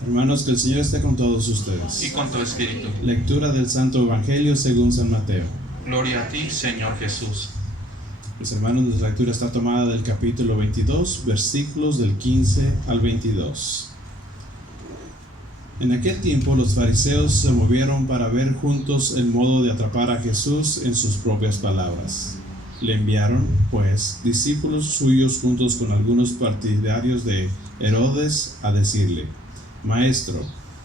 Hermanos, que el Señor esté con todos ustedes. Y con tu espíritu. Lectura del Santo Evangelio según San Mateo. Gloria a ti, Señor Jesús. Mis hermanos, nuestra lectura está tomada del capítulo 22, versículos del 15 al 22. En aquel tiempo los fariseos se movieron para ver juntos el modo de atrapar a Jesús en sus propias palabras. Le enviaron, pues, discípulos suyos juntos con algunos partidarios de Herodes a decirle: Maestro,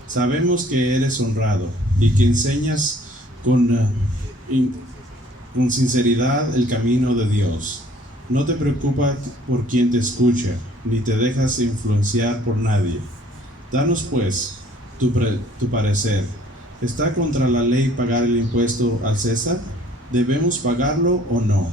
sabemos que eres honrado y que enseñas con sinceridad el camino de Dios. No te preocupa por quien te escucha, ni te dejas influenciar por nadie. Danos pues tu parecer. ¿Está contra la ley pagar el impuesto al César? ¿Debemos pagarlo o no?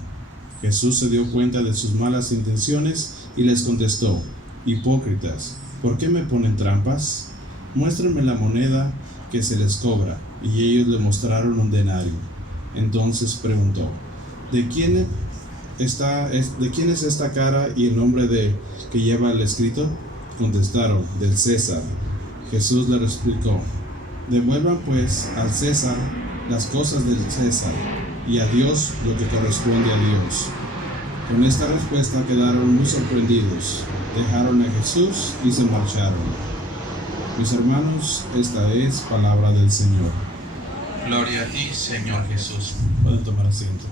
Jesús se dio cuenta de sus malas intenciones y les contestó: Hipócritas, ¿por qué me ponen trampas? Muéstrenme la moneda que se les cobra. Y ellos le mostraron un denario. Entonces preguntó: ¿De quién es esta cara y el nombre que lleva el escrito? Contestaron: del César. Jesús les explicó: Devuelvan pues al César las cosas del César, y a Dios lo que corresponde a Dios. Con esta respuesta quedaron muy sorprendidos. Dejaron a Jesús y se marcharon. Mis hermanos, esta es palabra del Señor. Gloria a ti, Señor Jesús. Pueden tomar asiento.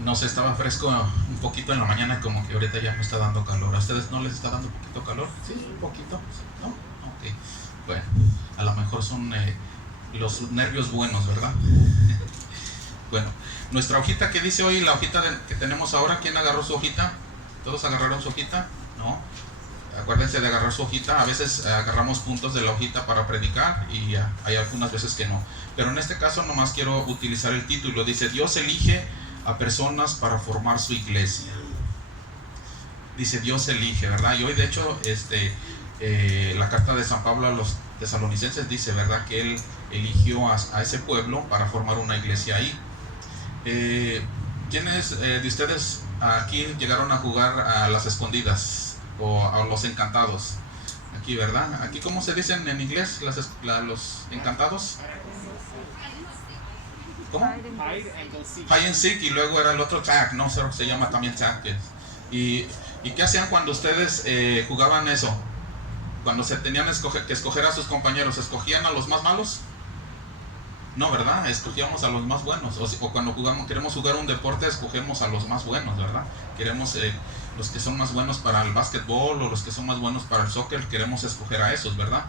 Nos estaba fresco un poquito en la mañana, como que ahorita ya me está dando calor. ¿A ustedes no les está dando un poquito calor? Sí, un poquito, ¿no? Ok. Bueno, a lo mejor son los nervios buenos, ¿verdad? Bueno, nuestra hojita que dice hoy, la hojita que tenemos ahora, ¿quién agarró su hojita? ¿Todos agarraron su hojita? ¿No? Acuérdense de agarrar su hojita. A veces agarramos puntos de la hojita para predicar y hay algunas veces que no. Pero en este caso nomás quiero utilizar el título. Dice: Dios elige a personas para formar su iglesia. Dice Dios elige, ¿verdad? Y hoy de hecho la carta de San Pablo a los tesalonicenses dice, ¿verdad?, que él eligió a ese pueblo para formar una iglesia ahí. ¿Quiénes de ustedes aquí llegaron a jugar a las escondidas o a los encantados? Aquí, ¿verdad? Aquí, ¿cómo se dicen en inglés los encantados? ¿Cómo? Hide and seek, y luego era el otro tag, ¿no? Se llama también tag. ¿Y qué hacían cuando ustedes jugaban eso? Cuando se tenían que escoger a sus compañeros, ¿escogían a los más malos? No, ¿verdad? Escogíamos a los más buenos. O cuando queremos jugar un deporte, escogemos a los más buenos, ¿verdad? Queremos los que son más buenos para el básquetbol o los que son más buenos para el soccer, queremos escoger a esos, ¿verdad?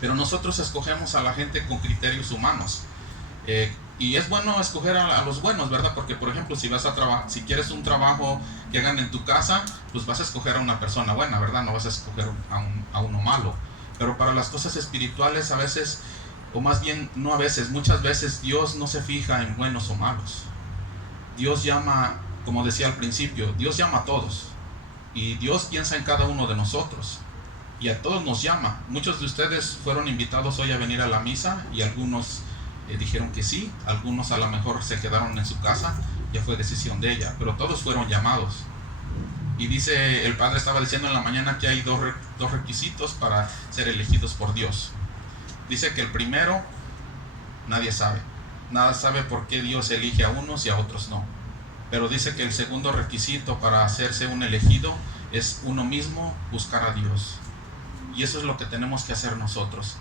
Pero nosotros escogemos a la gente con criterios humanos. Y es bueno escoger a los buenos, ¿verdad? Porque, por ejemplo, si quieres un trabajo que hagan en tu casa, pues vas a escoger a una persona buena, ¿verdad? No vas a escoger a uno malo. Pero para las cosas espirituales, a veces, o más bien, no a veces, muchas veces Dios no se fija en buenos o malos. Dios llama, como decía al principio, Dios llama a todos. Y Dios piensa en cada uno de nosotros. Y a todos nos llama. Muchos de ustedes fueron invitados hoy a venir a la misa y algunos dijeron que sí, algunos a lo mejor se quedaron en su casa, ya fue decisión de ella, pero todos fueron llamados. Y dice, el padre estaba diciendo en la mañana que hay dos requisitos para ser elegidos por Dios. Dice que el primero, nadie sabe por qué Dios elige a unos y a otros no. Pero dice que el segundo requisito para hacerse un elegido es uno mismo buscar a Dios. Y eso es lo que tenemos que hacer nosotros.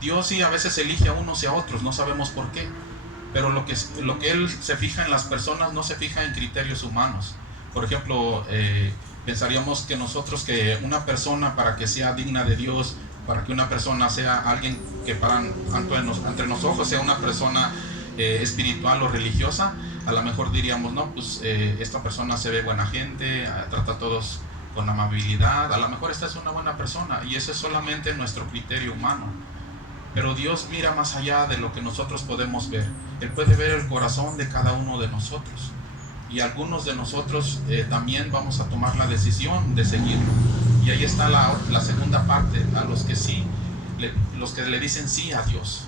Dios sí a veces elige a unos y a otros, no sabemos por qué, pero lo que Él se fija en las personas no se fija en criterios humanos. Por ejemplo, pensaríamos que que una persona, para que sea digna de Dios, para que una persona sea alguien que ante los ojos sea una persona espiritual o religiosa, a lo mejor diríamos, no, pues esta persona se ve buena gente, trata a todos con amabilidad, a lo mejor esta es una buena persona, y eso es solamente nuestro criterio humano. Pero Dios mira más allá de lo que nosotros podemos ver. Él puede ver el corazón de cada uno de nosotros. Y algunos de nosotros también vamos a tomar la decisión de seguirlo. Y ahí está la segunda parte. A los que sí los que le dicen sí a Dios.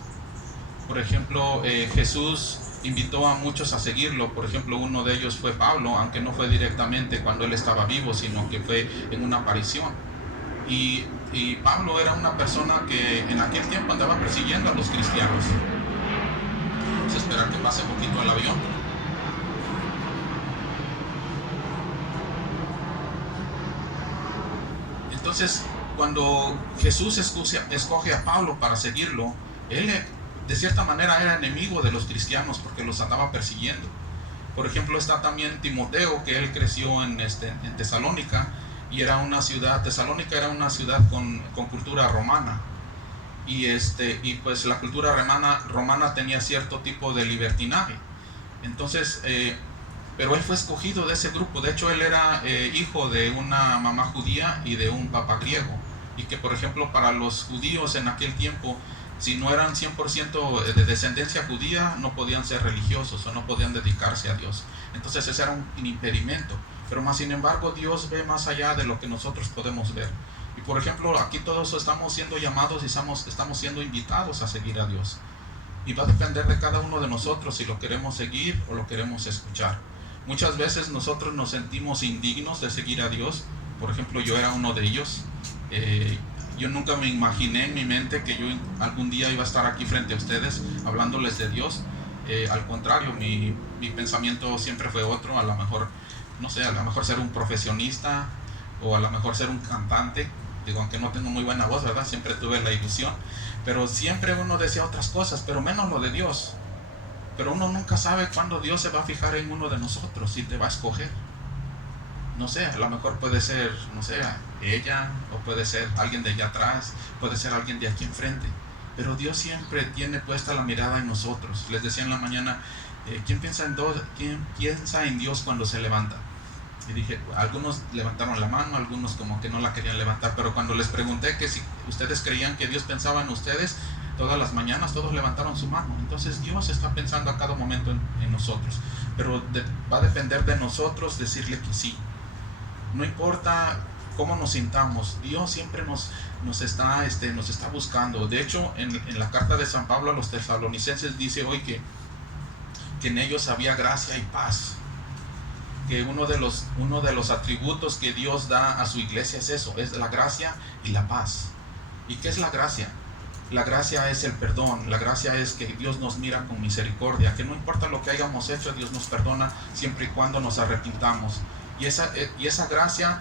Por ejemplo, Jesús invitó a muchos a seguirlo. Por ejemplo, uno de ellos fue Pablo, aunque no fue directamente cuando él estaba vivo, sino que fue en una aparición. Y Pablo era una persona que en aquel tiempo andaba persiguiendo a los cristianos. Vamos a esperar que pase un poquito el avión. Entonces, cuando Jesús escoge a Pablo para seguirlo, él de cierta manera era enemigo de los cristianos porque los andaba persiguiendo. Por ejemplo, está también Timoteo, que él creció en Tesalónica, y era una ciudad, Tesalónica era una ciudad con cultura romana, y pues la cultura romana tenía cierto tipo de libertinaje. Entonces, pero él fue escogido de ese grupo. De hecho, él era hijo de una mamá judía y de un papá griego, y que por ejemplo para los judíos en aquel tiempo, si no eran 100% de descendencia judía, no podían ser religiosos o no podían dedicarse a Dios. Entonces ese era un impedimento. Pero más sin embargo, Dios ve más allá de lo que nosotros podemos ver. Y por ejemplo, aquí todos estamos siendo llamados y estamos siendo invitados a seguir a Dios. Y va a depender de cada uno de nosotros si lo queremos seguir o lo queremos escuchar. Muchas veces nosotros nos sentimos indignos de seguir a Dios. Por ejemplo, yo era uno de ellos. Yo nunca me imaginé en mi mente que yo algún día iba a estar aquí frente a ustedes hablándoles de Dios. Al contrario, mi pensamiento siempre fue otro. A lo mejor, no sé, a lo mejor ser un profesionista o a lo mejor ser un cantante. Digo, aunque no tengo muy buena voz, ¿verdad? Siempre tuve la ilusión. Pero siempre uno decía otras cosas, pero menos lo de Dios. Pero uno nunca sabe cuándo Dios se va a fijar en uno de nosotros y te va a escoger. No sé, a lo mejor puede ser, no sé, ella, o puede ser alguien de allá atrás, puede ser alguien de aquí enfrente. Pero Dios siempre tiene puesta la mirada en nosotros. Les decía en la mañana, ¿quién piensa en Dios cuando se levanta? Y dije, algunos levantaron la mano, algunos como que no la querían levantar, pero cuando les pregunté que si ustedes creían que Dios pensaba en ustedes, todas las mañanas todos levantaron su mano. Entonces Dios está pensando a cada momento en nosotros, pero va a depender de nosotros decirle que sí. No importa cómo nos sintamos, Dios siempre nos está buscando. De hecho, en la carta de San Pablo a los tesalonicenses dice hoy que en ellos había gracia y paz. Que uno de los atributos que Dios da a su iglesia es eso, es la gracia y la paz. ¿Y qué es la gracia? La gracia es el perdón. La gracia es que Dios nos mira con misericordia, que no importa lo que hayamos hecho, Dios nos perdona siempre y cuando nos arrepintamos. Y esa gracia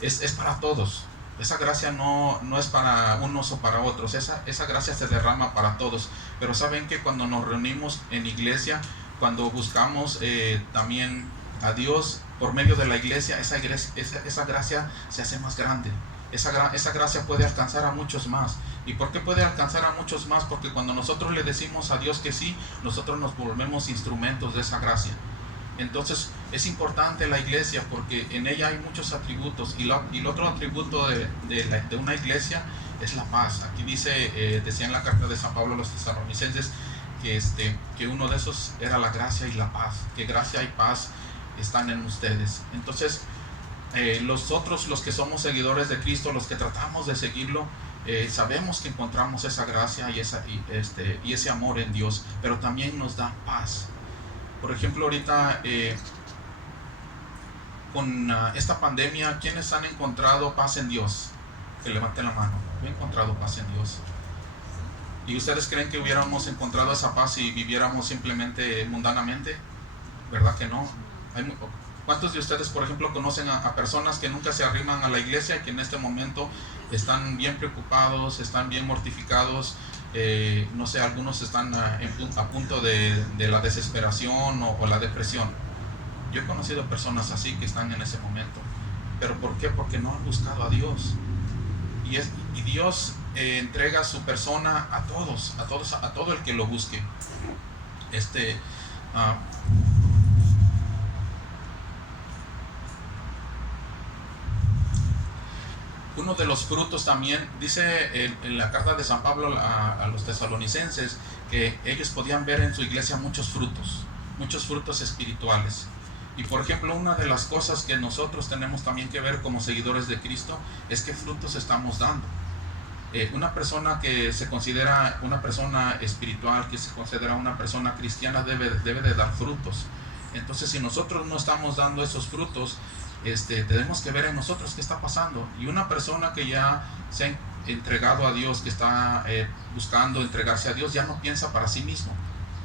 es para todos. Esa gracia no es para unos o para otros. Esa gracia se derrama para todos. Pero saben que cuando nos reunimos en iglesia, cuando buscamos también a Dios por medio de la iglesia, esa gracia se hace más grande. Esa gracia puede alcanzar a muchos más. ¿Y por qué puede alcanzar a muchos más? Porque cuando nosotros le decimos a Dios que sí, nosotros nos volvemos instrumentos de esa gracia. Entonces es importante la iglesia porque en ella hay muchos atributos, y el otro atributo de una iglesia es la paz. Aquí decía en la carta de San Pablo a los tesalonicenses que uno de esos era la gracia y la paz, que gracia y paz están en ustedes. Entonces los que somos seguidores de Cristo, los que tratamos de seguirlo, sabemos que encontramos esa gracia y ese amor en Dios, pero también nos da paz. Por ejemplo, ahorita con esta pandemia, ¿quiénes han encontrado paz en Dios? Que levanten la mano. Yo he encontrado paz en Dios. ¿Y ustedes creen que hubiéramos encontrado esa paz si viviéramos simplemente mundanamente? ¿Verdad que no? ¿Cuántos de ustedes, por ejemplo, conocen a personas que nunca se arriman a la iglesia y que en este momento están bien preocupados, están bien mortificados? No sé, algunos están a punto de la desesperación o la depresión. Yo he conocido personas así que están en ese momento. ¿Pero por qué? Porque no han buscado a Dios. Y Dios entrega su persona a todo el que lo busque. Uno de los frutos también, dice en la carta de San Pablo a los tesalonicenses, que ellos podían ver en su iglesia muchos frutos espirituales. Y por ejemplo, una de las cosas que nosotros tenemos también que ver como seguidores de Cristo es qué frutos estamos dando. Una persona que se considera una persona espiritual, que se considera una persona cristiana, debe de dar frutos. Entonces, si nosotros no estamos dando esos frutos, tenemos que ver en nosotros qué está pasando. Y una persona que ya se ha entregado a Dios, que está buscando entregarse a Dios, ya no piensa para sí mismo,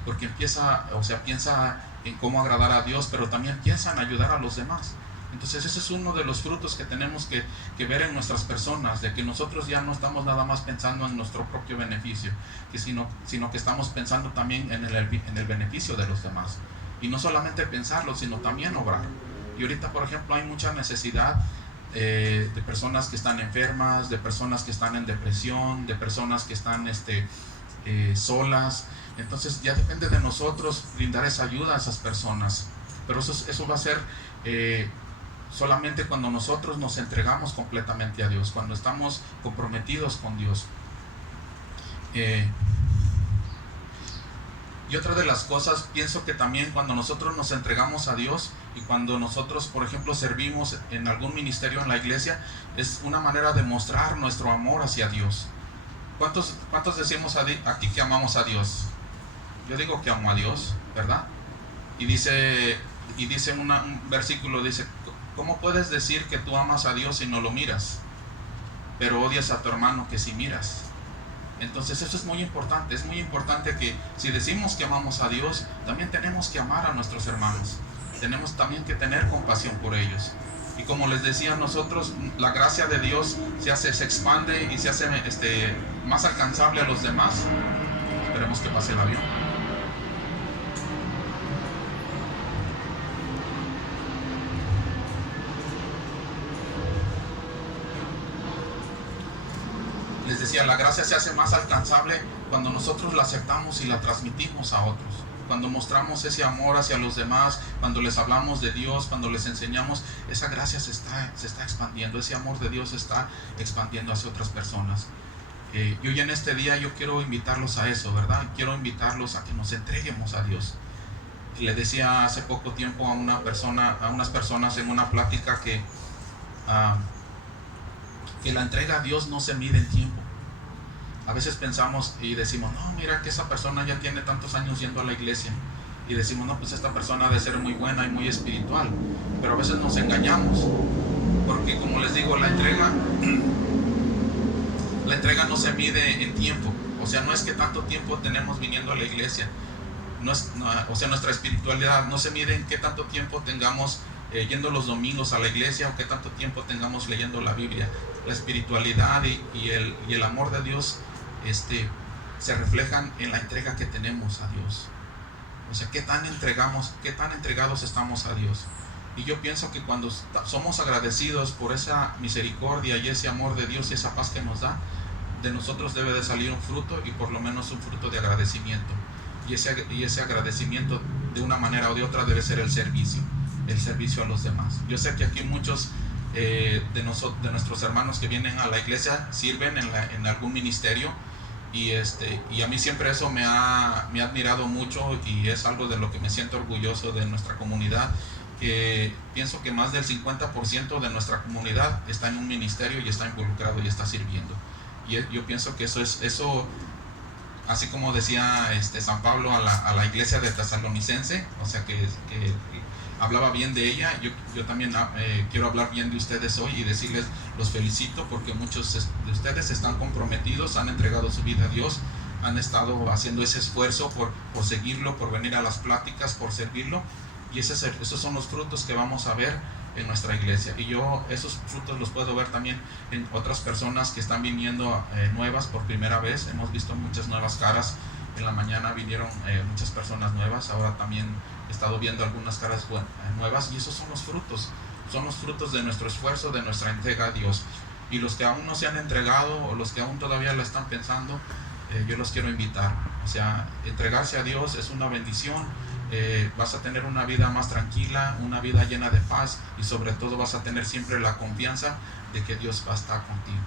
porque piensa en cómo agradar a Dios, pero también piensa en ayudar a los demás. Entonces ese es uno de los frutos que tenemos que ver en nuestras personas, de que nosotros ya no estamos nada más pensando en nuestro propio beneficio, sino que estamos pensando también en el beneficio de los demás. Y no solamente pensarlo, sino también obrar. Y ahorita, por ejemplo, hay mucha necesidad de personas que están enfermas, de personas que están en depresión, de personas que están solas. Entonces ya depende de nosotros brindar esa ayuda a esas personas. Pero eso va a ser solamente cuando nosotros nos entregamos completamente a Dios, cuando estamos comprometidos con Dios. Y otra de las cosas, pienso que también cuando nosotros nos entregamos a Dios y cuando nosotros, por ejemplo, servimos en algún ministerio en la iglesia, es una manera de mostrar nuestro amor hacia Dios. ¿Cuántos decimos aquí que amamos a Dios? Yo digo que amo a Dios, ¿verdad? Y dice un versículo, dice: ¿cómo puedes decir que tú amas a Dios si no lo miras, pero odias a tu hermano que sí miras? Entonces eso es muy importante. Es muy importante que si decimos que amamos a Dios, también tenemos que amar a nuestros hermanos. Tenemos también que tener compasión por ellos. Y como les decía, nosotros, la gracia de Dios se expande y se hace más alcanzable a los demás. Esperemos que pase el avión. Les decía, la gracia se hace más alcanzable cuando nosotros la aceptamos y la transmitimos a otros. Cuando mostramos ese amor hacia los demás, cuando les hablamos de Dios, cuando les enseñamos, esa gracia se está expandiendo, ese amor de Dios se está expandiendo hacia otras personas. Y hoy en este día yo quiero invitarlos a eso, ¿verdad? Quiero invitarlos a que nos entreguemos a Dios. Le decía hace poco tiempo a unas personas en una plática que la entrega a Dios no se mide en tiempo. A veces pensamos y decimos: no, mira que esa persona ya tiene tantos años yendo a la iglesia, y decimos: no, pues esta persona debe ser muy buena y muy espiritual. Pero a veces nos engañamos, porque como les digo, la entrega no se mide en tiempo. O sea, no es que tanto tiempo tenemos viniendo a la iglesia, o sea, nuestra espiritualidad no se mide en qué tanto tiempo tengamos yendo los domingos a la iglesia, o qué tanto tiempo tengamos leyendo la Biblia. La espiritualidad y el amor de Dios se reflejan en la entrega que tenemos a Dios. O sea, qué tan entregados estamos a Dios. Y yo pienso que cuando somos agradecidos por esa misericordia y ese amor de Dios y esa paz que nos da, de nosotros debe de salir un fruto, y por lo menos un fruto de agradecimiento. Y ese agradecimiento, de una manera o de otra, debe ser el servicio a los demás. Yo sé que aquí muchos de nuestros hermanos que vienen a la iglesia sirven en algún ministerio, y a mí siempre eso me ha admirado mucho, y es algo de lo que me siento orgulloso de nuestra comunidad, que pienso que más del 50% de nuestra comunidad está en un ministerio y está involucrado y está sirviendo. Y yo pienso que eso así como decía San Pablo a la iglesia de Tesalonicense, o sea que hablaba bien de ella. Yo también quiero hablar bien de ustedes hoy y decirles: los felicito, porque muchos de ustedes están comprometidos, han entregado su vida a Dios, han estado haciendo ese esfuerzo por seguirlo, por venir a las pláticas, por servirlo, y esos son los frutos que vamos a ver en nuestra iglesia. Y yo esos frutos los puedo ver también en otras personas que están viniendo nuevas por primera vez. Hemos visto muchas nuevas caras. En la mañana vinieron muchas personas nuevas. Ahora también he estado viendo algunas caras nuevas, y esos son los frutos de nuestro esfuerzo, de nuestra entrega a Dios. Y los que aún no se han entregado, o los que aún todavía la están pensando, yo los quiero invitar. O sea, entregarse a Dios es una bendición. Vas a tener una vida más tranquila, una vida llena de paz, y sobre todo vas a tener siempre la confianza de que Dios va a estar contigo.